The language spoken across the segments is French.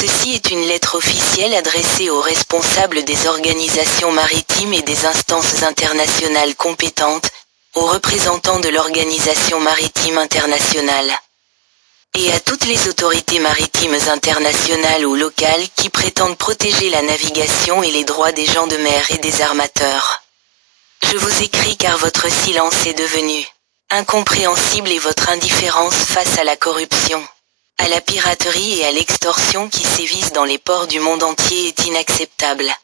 Ceci est une lettre officielle adressée aux responsables des organisations maritimes et des instances internationales compétentes, aux représentants de l'Organisation maritime internationale, et à toutes les autorités maritimes internationales ou locales qui prétendent protéger la navigation et les droits des gens de mer et des armateurs. Je vous écris car votre silence est devenu incompréhensible et votre indifférence face à la corruption, à la piraterie et à l'extorsion qui sévissent dans les ports du monde entier est inacceptable.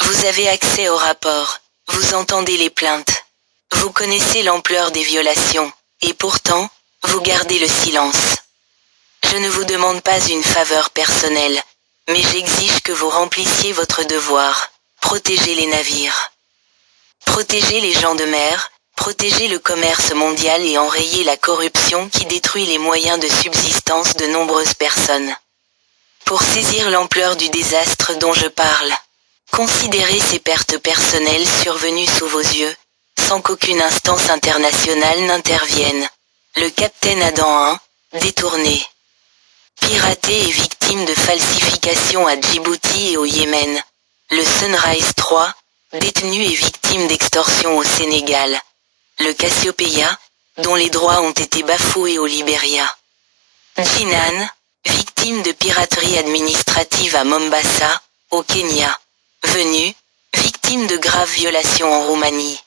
Vous avez accès aux rapports, vous entendez les plaintes, vous connaissez l'ampleur des violations, et pourtant, vous gardez le silence. Je ne vous demande pas une faveur personnelle, mais j'exige que vous remplissiez votre devoir, protéger les navires. Protéger les gens de mer, protéger le commerce mondial et enrayer la corruption qui détruit les moyens de subsistance de nombreuses personnes. Pour saisir l'ampleur du désastre dont je parle, considérez ces pertes personnelles survenues sous vos yeux, sans qu'aucune instance internationale n'intervienne. Le Capitaine Adam 1, détourné, piraté et victime de falsifications à Djibouti et au Yémen. Le Sunrise 3, détenu et victime d'extorsion au Sénégal. Le Cassiopeia, dont les droits ont été bafoués au Libéria. Jinan, victime de piraterie administrative à Mombasa, au Kenya. Venu, victime de graves violations en Roumanie.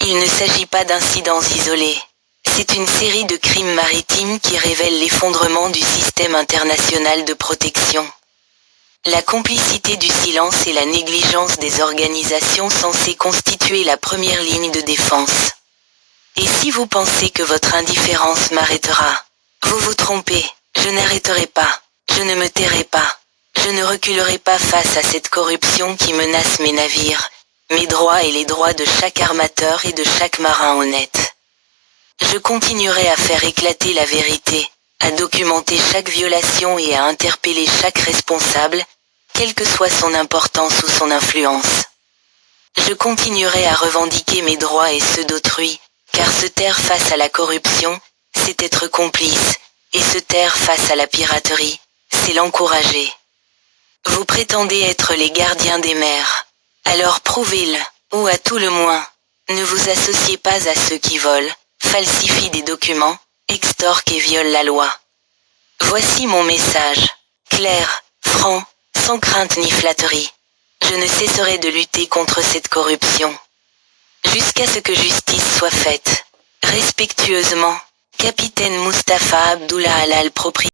Il ne s'agit pas d'incidents isolés. C'est une série de crimes maritimes qui révèlent l'effondrement du système international de protection. La complicité du silence et la négligence des organisations censées constituer la première ligne de défense. Et si vous pensez que votre indifférence m'arrêtera, vous vous trompez, je n'arrêterai pas, je ne me tairai pas, je ne reculerai pas face à cette corruption qui menace mes navires, mes droits et les droits de chaque armateur et de chaque marin honnête. Je continuerai à faire éclater la vérité, à documenter chaque violation et à interpeller chaque responsable, quelle que soit son importance ou son influence. Je continuerai à revendiquer mes droits et ceux d'autrui, car se taire face à la corruption, c'est être complice, et se taire face à la piraterie, c'est l'encourager. Vous prétendez être les gardiens des mers. Alors prouvez-le, ou à tout le moins, ne vous associez pas à ceux qui volent, falsifient des documents, extorquent et violent la loi. Voici mon message, clair, franc, sans crainte ni flatterie. Je ne cesserai de lutter contre cette corruption, jusqu'à ce que justice soit faite. Respectueusement, Capitaine Mustapha Abdullah Halal, propriétaire.